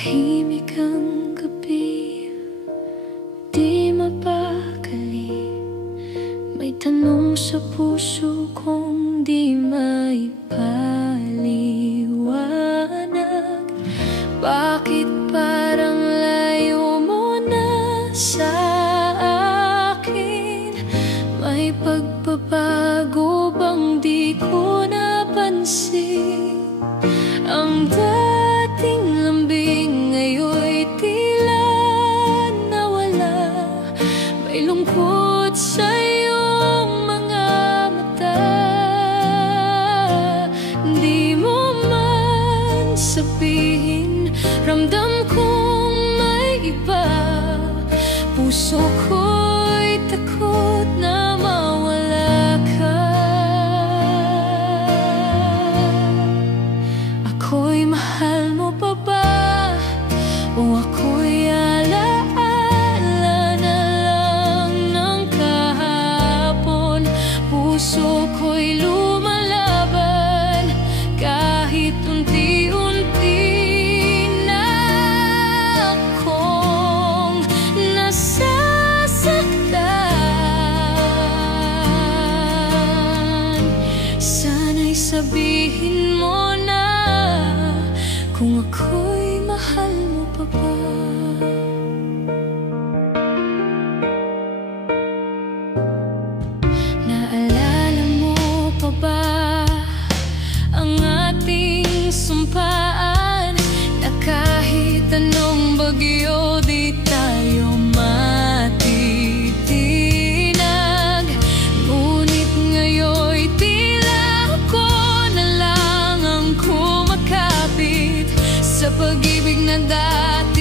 Tahimik ang gabi, di mapakali. May tanong sa puso kong di maipaliwanag. Bakit parang layo mo na sa akin? May pagbabago bang di ko napansin? Ang dating lambing ngayon'y tila nawala. May lungkot sa iyong mga mata. Di mo man sabihin, ramdam kong may iba. Puso ko'y takot na mawala ka. Ako'y mahal mo pa ba? O ako'y alaala na lang ng kahapon? Puso ko'y lumalaban kahit unti-unti na akong nasasaktan. Sana'y sabihin mo na kung ako'y mahal mo pa ba. Naalala mo pa ba ang ating sumpaan, na kahit anong bagyo di tayo matitinag? Ngunit ngayon'y tila ako na lang ang kumakapit sa pag-ibig na dati